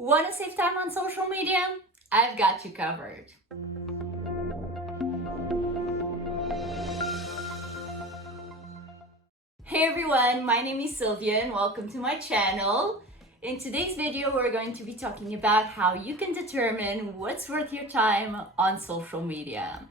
Want to save time on social media? I've got you covered. Hey everyone, my name is Sylvia and welcome to my channel. In today's video, we're going to be talking about how you can determine what's worth your time on social media.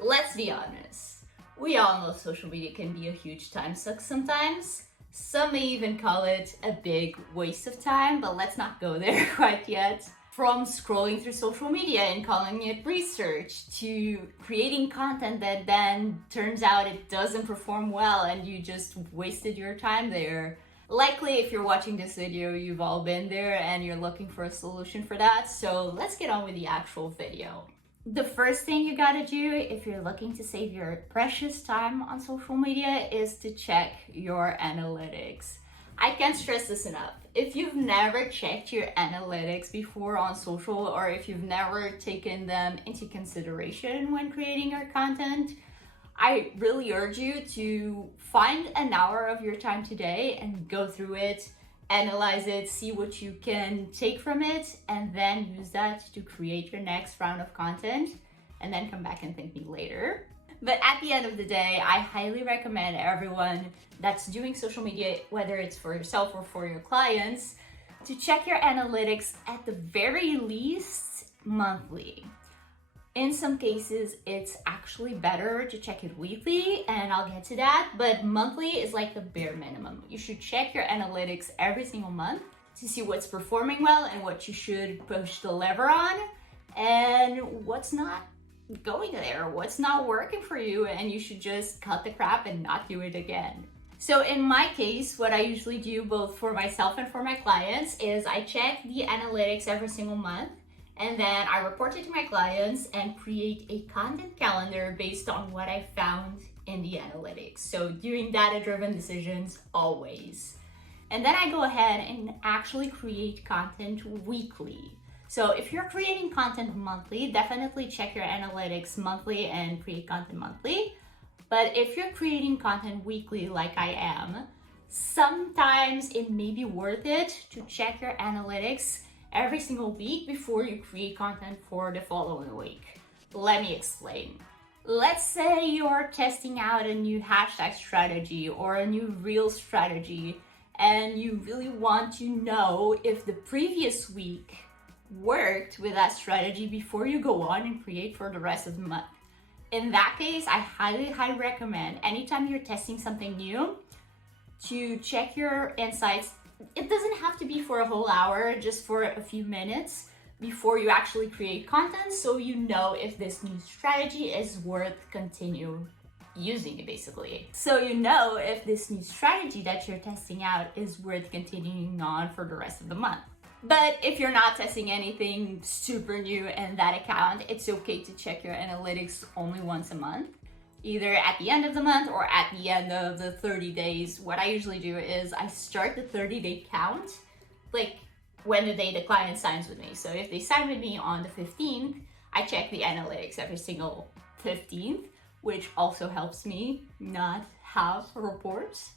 Let's be honest. We all know social media can be a huge time suck sometimes. Some may even call it a big waste of time, but let's not go there quite yet. From scrolling through social media and calling it research to creating content that then turns out it doesn't perform well and you just wasted your time there. Likely, if you're watching this video, you've all been there and you're looking for a solution for that. So let's get on with the actual video. The first thing you gotta do if you're looking to save your precious time on social media is to check your analytics. I can't stress this enough. If you've never checked your analytics before on social, or if you've never taken them into consideration when creating your content, I really urge you to find an hour of your time today and go through it, analyze it, see what you can take from it, and then use that to create your next round of content, and then come back and thank me later. But at the end of the day, I highly recommend everyone that's doing social media, whether it's for yourself or for your clients, to check your analytics at the very least monthly. In some cases, it's actually better to check it weekly, and I'll get to that, but monthly is like the bare minimum. You should check your analytics every single month to see what's performing well and what you should push the lever on, and what's not going there, what's not working for you, and you should just cut the crap and not do it again. So in my case, what I usually do both for myself and for my clients is I check the analytics every single month, and then I report it to my clients and create a content calendar based on what I found in the analytics. So doing data-driven decisions always. And then I go ahead and actually create content weekly. So if you're creating content monthly, definitely check your analytics monthly and create content monthly. But if you're creating content weekly like I am, sometimes it may be worth it to check your analytics every single week before you create content for the following week. Let me explain. Let's say you're testing out a new hashtag strategy or a new reel strategy, and you really want to know if the previous week worked with that strategy before you go on and create for the rest of the month. In that case, I highly recommend anytime you're testing something new to check your insights. It doesn't have to be for a whole hour, just for a few minutes before you actually create content, so you know if this new strategy is worth continue using it, basically. So you know if this new strategy that you're testing out is worth continuing on for the rest of the month. But if you're not testing anything super new in that account, it's okay to check your analytics only once a month, either at the end of the month or at the end of the 30 days. What I usually do is I start the 30-day count, like when the day the client signs with me. So if they sign with me on the 15th, I check the analytics every single 15th, which also helps me not have reports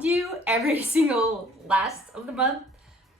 due every single last of the month.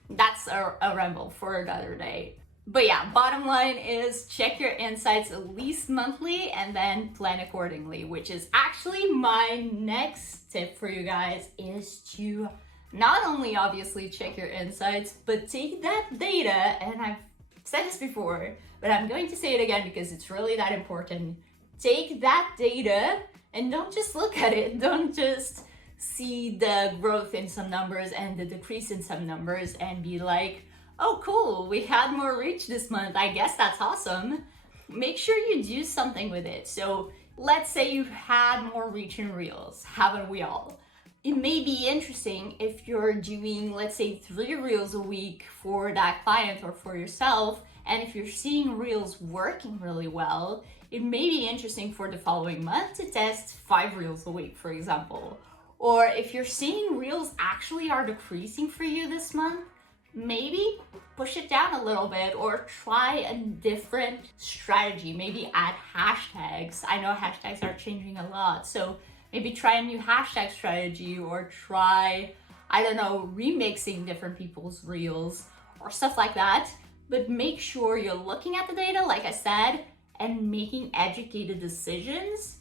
That's a ramble for another day. But yeah, bottom line is check your insights at least monthly and then plan accordingly, which is actually my next tip for you guys, is to not only obviously check your insights, but take that data, and I've said this before, but I'm going to say it again because it's really that important. Take that data and don't just look at it. Don't just see the growth in some numbers and the decrease in some numbers and be like, oh cool, we had more reach this month, I guess that's awesome. Make sure you do something with it. So let's say you've had more reach in reels, haven't we all? It may be interesting if you're doing, let's say, 3 reels a week for that client or for yourself, and if you're seeing reels working really well, it may be interesting for the following month to test 5 reels a week, for example. Or if you're seeing reels actually are decreasing for you this month, maybe push it down a little bit or try a different strategy. Maybe add hashtags. I know hashtags are changing a lot, so maybe try a new hashtag strategy, or try, I don't know, remixing different people's reels, or stuff like that. But make sure you're looking at the data, like I said, and making educated decisions,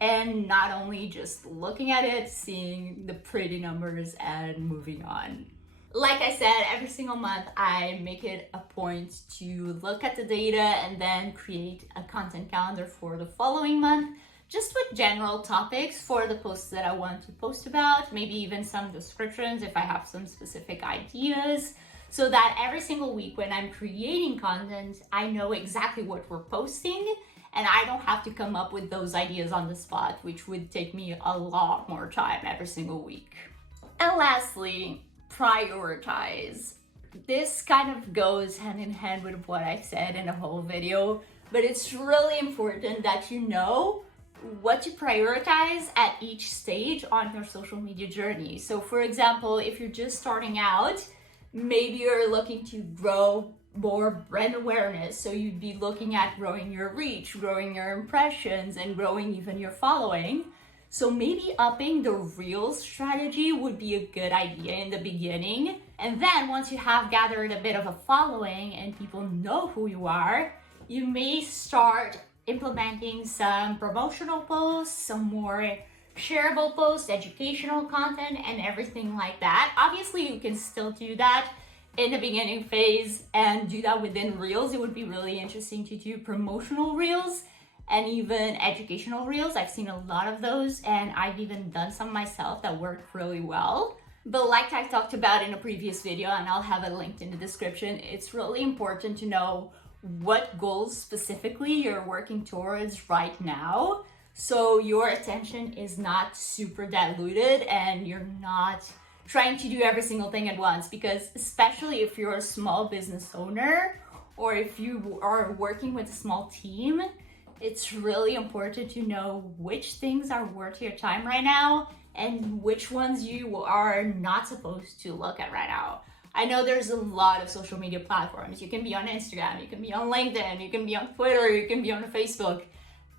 and not only just looking at it, seeing the pretty numbers and moving on. Like I said, every single month I make it a point to look at the data and then create a content calendar for the following month, just with general topics for the posts that I want to post about, maybe even some descriptions if I have some specific ideas, so that every single week when I'm creating content, I know exactly what we're posting and I don't have to come up with those ideas on the spot, which would take me a lot more time every single week. And lastly, prioritize. This kind of goes hand in hand with what I said in the whole video, but it's really important that you know what to prioritize at each stage on your social media journey. So for example, if you're just starting out, maybe you're looking to grow more brand awareness. So you'd be looking at growing your reach, growing your impressions, and growing even your following. So maybe upping the Reels strategy would be a good idea in the beginning. And then once you have gathered a bit of a following and people know who you are, you may start implementing some promotional posts, some more shareable posts, educational content, and everything like that. Obviously, you can still do that in the beginning phase and do that within Reels. It would be really interesting to do promotional Reels and even educational Reels. I've seen a lot of those, and I've even done some myself that worked really well. But like I talked about in a previous video, and I'll have it linked in the description, it's really important to know what goals specifically you're working towards right now, so your attention is not super diluted and you're not trying to do every single thing at once. Because especially if you're a small business owner or if you are working with a small team, it's really important to know which things are worth your time right now and which ones you are not supposed to look at right now. I know there's a lot of social media platforms. You can be on Instagram, you can be on LinkedIn, you can be on Twitter, you can be on Facebook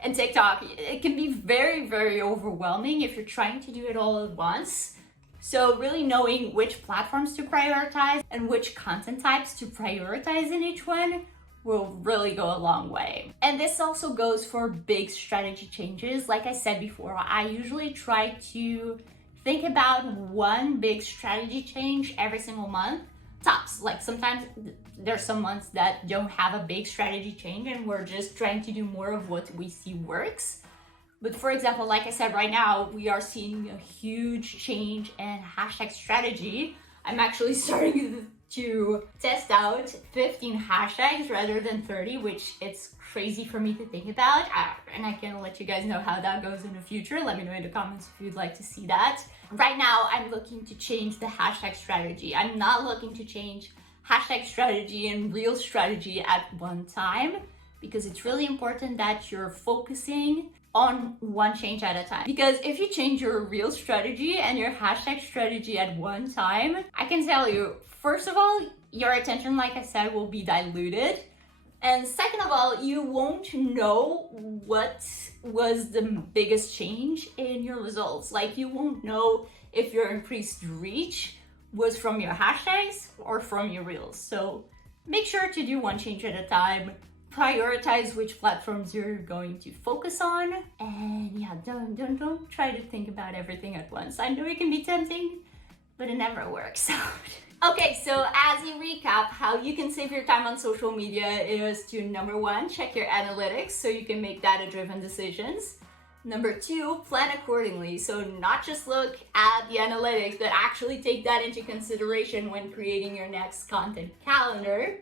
and TikTok. It can be very, very overwhelming if you're trying to do it all at once. So really knowing which platforms to prioritize and which content types to prioritize in each one will really go a long way. And this also goes for big strategy changes. Like I said before, I usually try to think about one big strategy change every single month, tops. Like sometimes there's some months that don't have a big strategy change and we're just trying to do more of what we see works. But for example, like I said, right now we are seeing a huge change in hashtag strategy. I'm actually starting to test out 15 hashtags rather than 30, which it's crazy for me to think about. And I can let you guys know how that goes in the future. Let me know in the comments if you'd like to see that. Right now, I'm looking to change the hashtag strategy. I'm not looking to change hashtag strategy and reel strategy at one time, because it's really important that you're focusing on one change at a time. Because if you change your reel strategy and your hashtag strategy at one time, I can tell you, first of all, your attention, like I said, will be diluted. And second of all, you won't know what was the biggest change in your results. Like you won't know if your increased reach was from your hashtags or from your reels. So make sure to do one change at a time. Prioritize which platforms you're going to focus on, and yeah, don't try to think about everything at once. I know it can be tempting, but it never works out. Okay, so as a recap, how you can save your time on social media is to, number one, check your analytics so you can make data-driven decisions. Number two, plan accordingly. So not just look at the analytics, but actually take that into consideration when creating your next content calendar.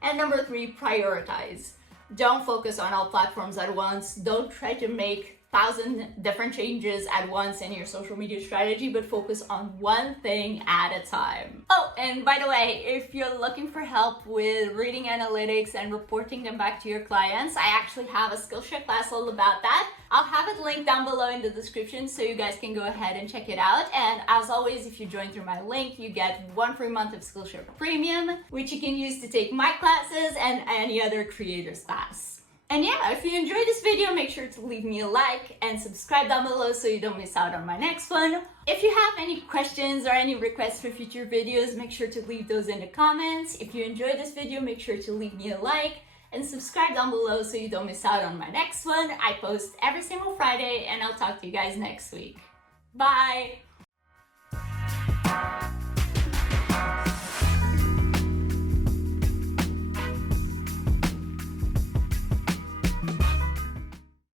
And number three, prioritize. Don't focus on all platforms at once. Don't try to make 1,000 different changes at once in your social media strategy, but focus on one thing at a time. Oh, and by the way, if you're looking for help with reading analytics and reporting them back to your clients, I actually have a Skillshare class all about that. I'll have it linked down below in the description so you guys can go ahead and check it out. And as always, if you join through my link, you get 1 free month of Skillshare Premium, which you can use to take my classes and any other creator's class. And yeah, if you enjoyed this video, make sure to leave me a like and subscribe down below so you don't miss out on my next one. If you have any questions or any requests for future videos, make sure to leave those in the comments. If you enjoyed this video, make sure to leave me a like and subscribe down below so you don't miss out on my next one. I post every single Friday, and I'll talk to you guys next week. Bye!